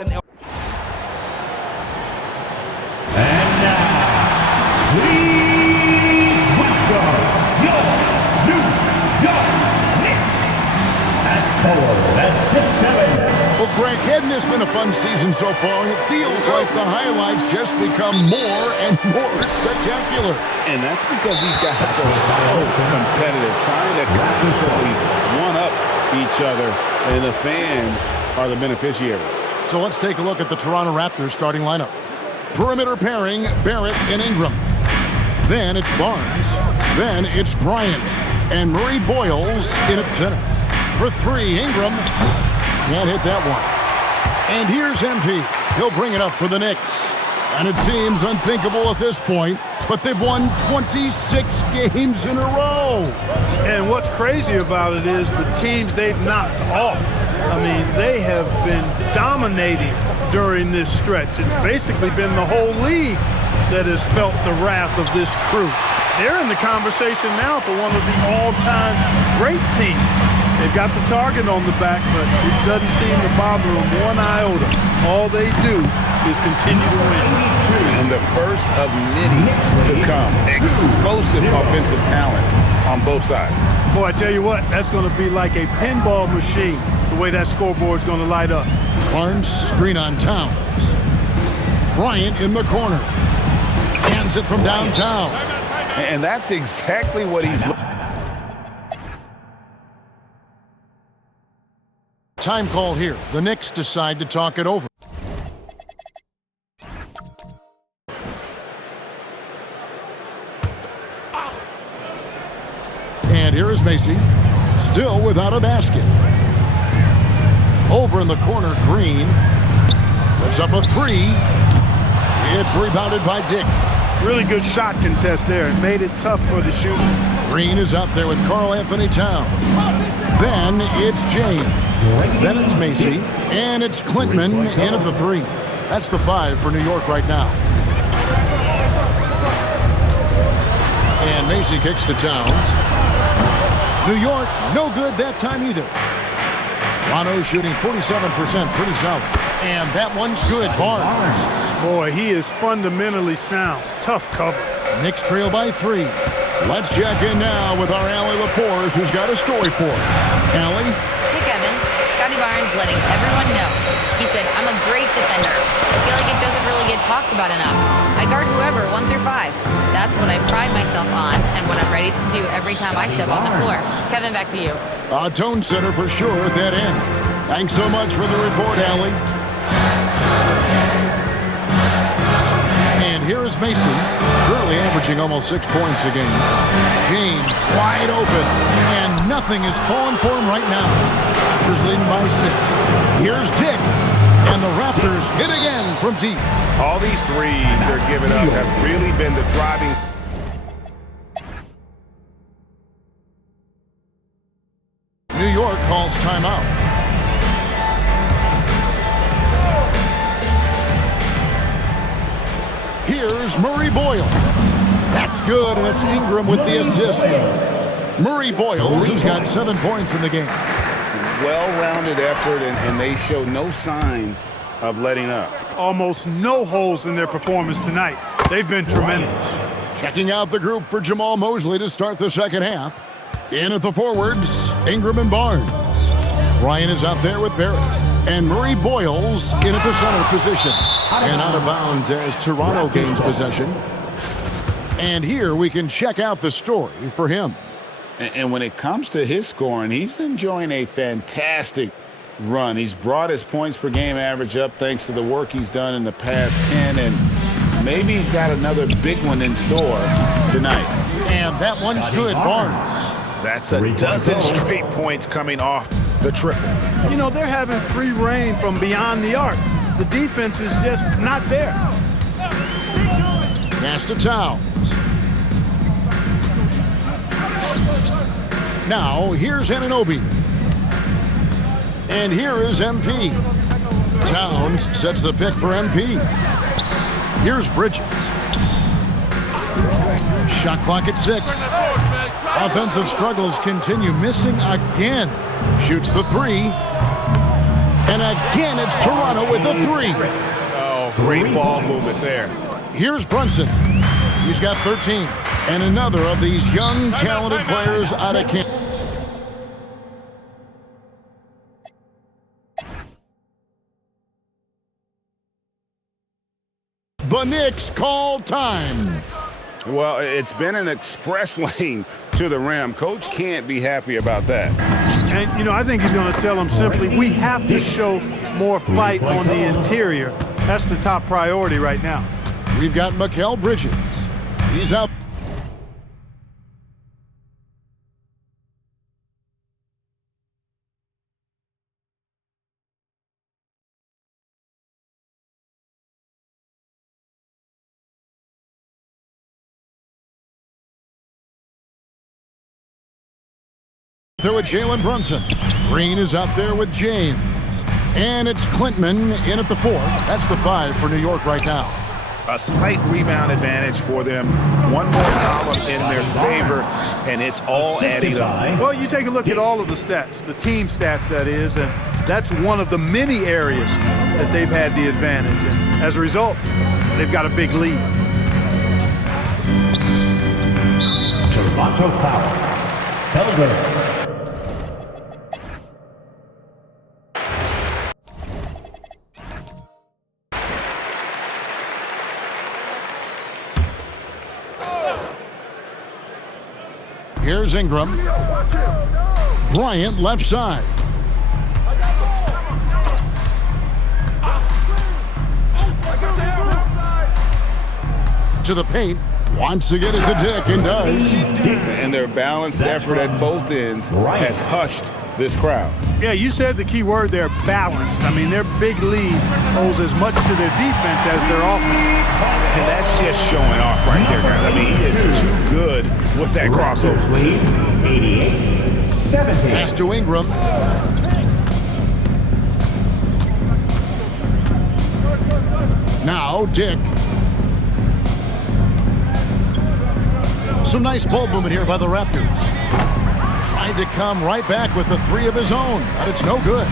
with an... And now, please welcome your New York Knicks at 4 and 6-7. Well, Greg, hadn't this been a fun season so far? And it feels like the highlights just become more and more spectacular. And that's because these guys are so competitive, trying to constantly one-up each other, and the fans are the beneficiaries. So let's take a look at the Toronto Raptors starting lineup. Perimeter pairing, Barrett and Ingram. Then it's Barnes. Then it's Bryant. And Murray Boyles in at center. For three, Ingram can't hit that one. And here's MP. He'll bring it up for the Knicks. And it seems unthinkable at this point, but they've won 26 games in a row. And what's crazy about it is the teams they've knocked off. I mean, they have been dominating during this stretch. It's basically been the whole league that has felt the wrath of this crew. They're in the conversation now for one of the all-time great teams. They've got the target on the back, but it doesn't seem to bother them one iota. All they do is continue to win. And the first of many to come. Explosive offensive talent on both sides. Boy, I tell you what, that's going to be like a pinball machine, the way that scoreboard's going to light up. Barnes screen on Towns. Bryant in the corner. Hands it from downtown. And that's exactly what he's looking. Time call here. The Knicks decide to talk it over. And here is Macy, still without a basket. Over in the corner, Green puts up a three. It's rebounded by Dick. Really good shot contest there. It made it tough for the shooter. Green is out there with Karl Anthony Towns. Then it's James. Then it's Macy. And it's Klintman in at the three. That's the 5 for New York right now. And Macy kicks to Towns. New York, no good that time either. Toronto shooting 47%, pretty solid. And that one's good, Barnes. Boy, he is fundamentally sound. Tough cover. Knicks trail by 3. Let's check in now with our Allie LaForce, who's got a story for us. Allie? Hey, Kevin. Scotty Barnes letting everyone know. He said, I'm a great defender. I feel like it doesn't really get talked about enough. I guard whoever, 1 through 5. That's what I pride myself on and what I'm ready to do every time I step on the floor. Kevin, back to you. A tone setter for sure at that end. Thanks so much for the report, Allie. And here is Macy, currently averaging almost 6 points a game. James wide open, and nothing is falling for him right now. Raptors leading by 6. Here's Dick, and the Raptors hit again from deep. All these threes they're giving up have really been the driving. New York calls timeout. Here's Murray Boyles. That's good, and it's Ingram with the assist. Murray Boyles has got 7 points in the game. Well-rounded effort, and they show no signs of letting up. Almost no holes in their performance tonight. They've been tremendous. Checking out the group for Jamal Mosley to start the second half. In at the forwards, Ingram and Barnes. Ryan is out there with Barrett. And Murray Boyles in at the center position. And out of bounds as Toronto gains possession. And here we can check out the story for him. And when it comes to his scoring, he's enjoying a fantastic run. He's brought his points per game average up thanks to the work he's done in the past 10. And maybe he's got another big one in store tonight. And that one's good, Barnes. That's a dozen straight points coming off the triple. You know, they're having free reign from beyond the arc. The defense is just not there. Pass to Towns. Now, here's Anunoby. And here is MP. Towns sets the pick for MP. Here's Bridges. Shot clock at 6. Offensive struggles continue. Missing again. Shoots the 3. And again, it's Toronto with a three. Oh, great ball movement there. Here's Brunson. He's got 13. And another of these young, talented players out of Kansas. The Knicks call time. Well, it's been an express lane to the rim. Coach can't be happy about that. And, you know, I think he's going to tell them simply, we have to show more fight on the interior. That's the top priority right now. We've got Mikal Bridges. He's out. There with Jalen Brunson. Green is out there with James. And it's Klintman in at the 4. That's the 5 for New York right now. A slight rebound advantage for them. One more column in their favor, and it's all adding up. Well, you take a look at all of the stats, the team stats that is, and that's one of the many areas that they've had the advantage. And as a result, they've got a big lead. Toronto foul. Felder. Here's Ingram. Bryant left side. To the paint. Wants to get it to Dick and does. And their balanced effort at both ends has hushed this crowd. Yeah, you said the key word there, balanced. I mean, their big lead owes as much to their defense as their offense. And that's just showing off right there, guys. I mean, he is too good with that crossover. Lead 88-70. Pass to Ingram. Now Dick. Some nice ball movement here by the Raptors. Trying to come right back with the 3 of his own, but it's no good.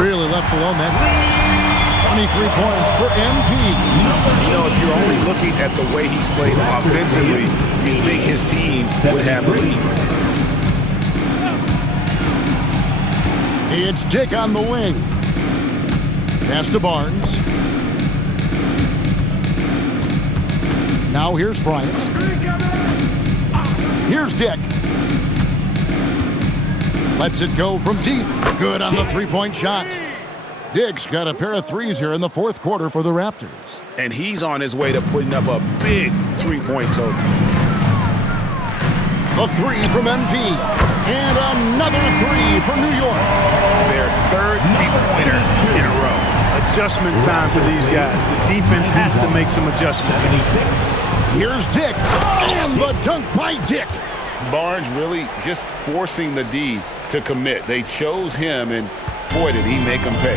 Really left alone that time. 23 points for MP. You know, if you're only looking at the way he's played offensively, you think his team would have the lead. It's Dick on the wing. Pass to Barnes. Now here's Bryant. Here's Dick. Lets it go from deep. Good on the three-point shot. Dick's got a pair of threes here in the fourth quarter for the Raptors. And he's on his way to putting up a big three-point total. A 3 from MP. And another 3 for New York. Their third three-pointer in a row. Adjustment time for these guys. The defense has to make some adjustments. Here's Dick. And the dunk by Dick. Barnes really just forcing the D to commit. They chose him, and boy, did he make them pay.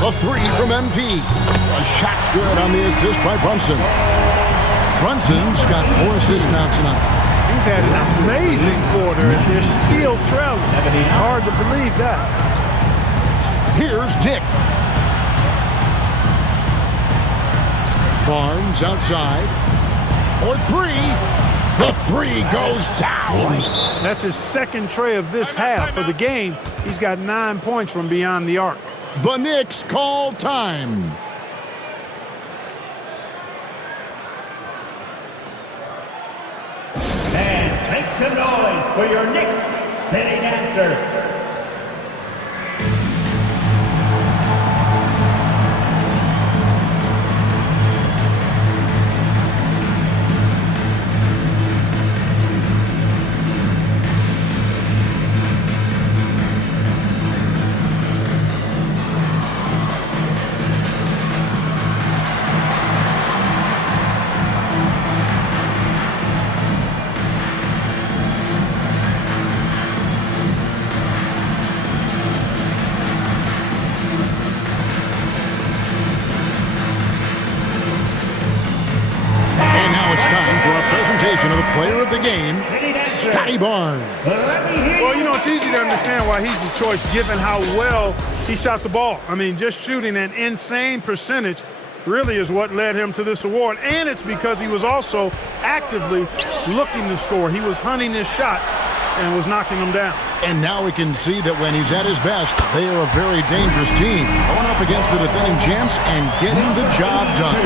A 3 from MP. A shot's good on the assist by Brunson. Brunson's got 4 assists now tonight. He's had an amazing quarter, and they're still trailing. Hard to believe that. Here's Dick. Barnes outside. For 3. The 3 goes down. That's his second tray of this half of the game. He's got 9 points from beyond the arc. The Knicks call time. Fans, make some noise for your Knicks sitting answer. celebration of the player of the game, City dancer, Scotty Barnes. let me hear Well, you know, it's easy to understand why he's the choice given how well he shot the ball. I mean, just shooting an insane percentage really is what led him to this award. And it's because he was also actively looking to score. He was hunting his shots and was knocking them down. And now we can see that when he's at his best, they are a very dangerous team. Going up against the defending champs and getting the job done.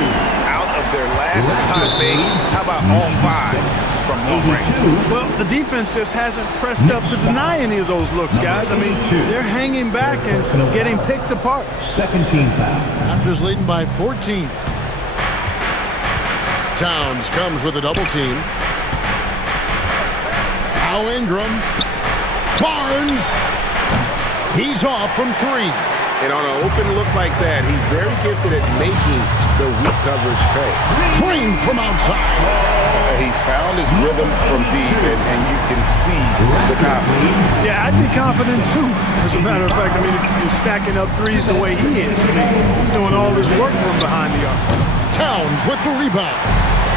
Out of their last 5 days, how about all 5 from home range? Well, the defense just hasn't pressed up to deny any of those looks, guys. I mean, they're hanging back and getting picked apart. second team foul. Raptors leading by 14. Towns comes with a double team. Al Ingram. Barnes. He's off from 3. And on an open look like that, he's very gifted at making the weak coverage pay. Trained from outside. He's found his rhythm from deep, and you can see the confidence. Yeah, I'd be confident too. As a matter of fact, I mean, if you're stacking up threes the way he is, I mean, he's doing all his work from behind the arc. Towns with the rebound.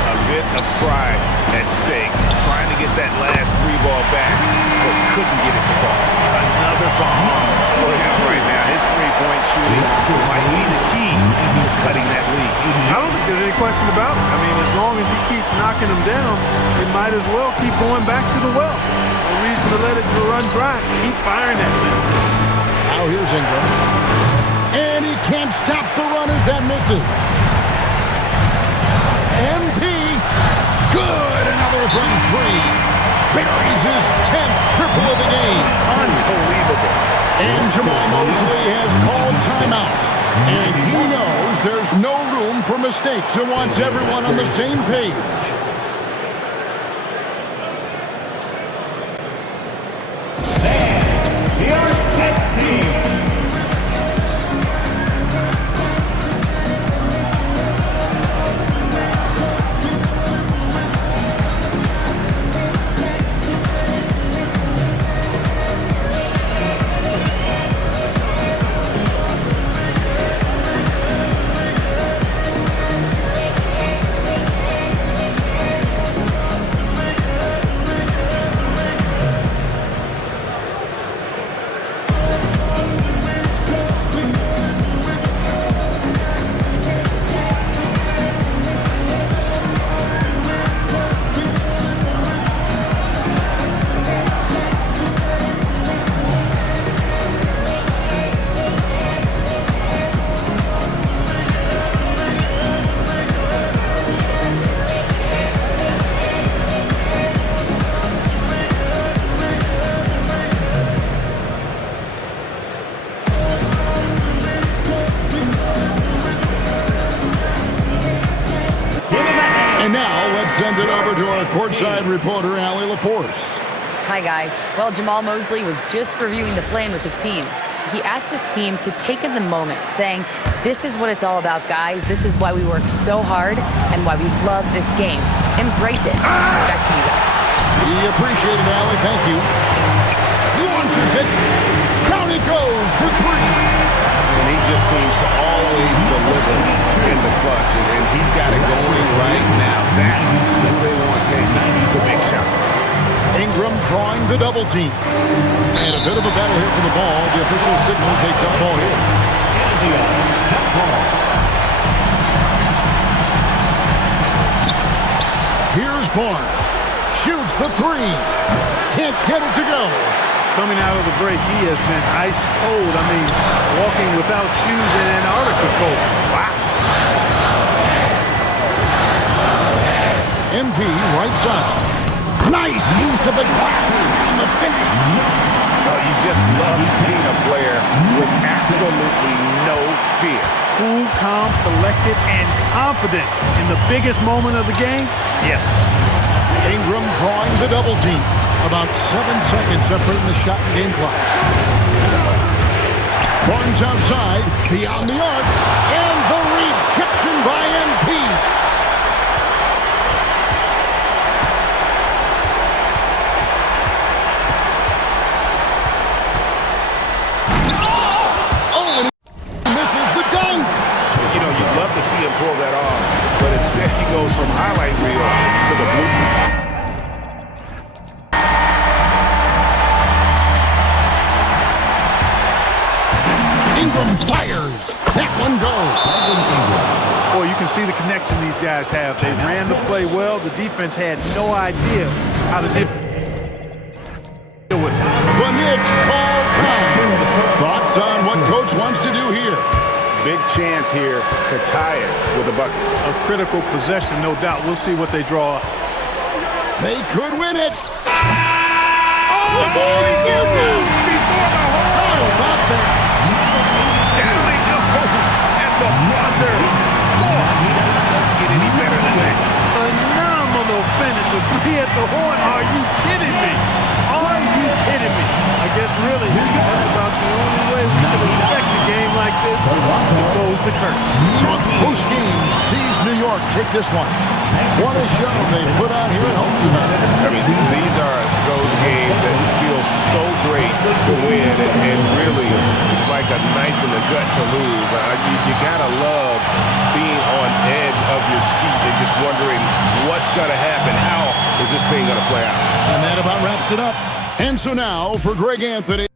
A bit of pride at stake, trying to get that last 3 ball back, but couldn't get it to fall. Another bomb for him right now. His three-point shooting might be the key to cutting that lead. I don't think there's any question about it. I mean, as long as he keeps knocking them down, it might as well keep going back to the well. No reason to let it run dry. Keep firing that thing. Now here's Ingram. And he can't stop the run as that misses. MP. Good. Another from 3. Buries his 10th triple of the game. Unbelievable. And Jamal Mosley has called timeout. And he knows there's no room for mistakes and wants everyone on the same page. The Architects team. And now let's send it over to our courtside reporter, Allie LaForce. Hi, guys. Well, Jamal Mosley was just reviewing the plan with his team. He asked his team to take in the moment, saying, "This is what it's all about, guys. This is why we work so hard and why we love this game. Embrace it." Back to you guys. We appreciate it, Allie. Thank you. Launches it. Down it goes for 3. And he just seems to always deliver in the clutch, and he's got it going right now. That's who they want taking the big shot. Ingram drawing the double team. And a bit of a battle here for the ball. The official signals a jump ball here. Here's Barnes. Shoots the 3. Can't get it to go. Coming out of the break, he has been ice cold. I mean, walking without shoes in Antarctica cold. Wow. MP right side. Nice use of the glass on the finish. Oh, you just love seeing a player with absolutely no fear. Cool, calm, collected, and confident in the biggest moment of the game. Yes. Ingram drawing the double team. About 7 seconds separating the shot and game clocks. Barnes outside, beyond the arc, and the rejection by MP. Oh, and he misses the dunk. You know, you'd love to see him pull that off, but instead he goes from highlight reel to the blue. Fires. That one goes. Boy, you can see the connection these guys have. They ran the play well. The defense had no idea how to deal with it. The Knicks call time. Thoughts on what Coach wants to do here? Big chance here to tie it with a bucket. A critical possession, no doubt. We'll see what they draw up. They could win it. The ball he gives him before the hole. How about that? Down he goes at the buzzer. Boy, doesn't get any better than that. Phenomenal finish. A three at the horn. Are you kidding me? Are you kidding me? I guess really that's about the only way we could expect a game like this to close the curtain. So a close game sees New York take this one. What a show they put on here at home tonight. I mean, these are those games that feel so great to win, and really, it's like a knife in the gut to lose. You gotta love being on edge of your seat and just wondering what's gonna happen. How is this thing gonna play out? And that about wraps it up. And so now for Greg Anthony.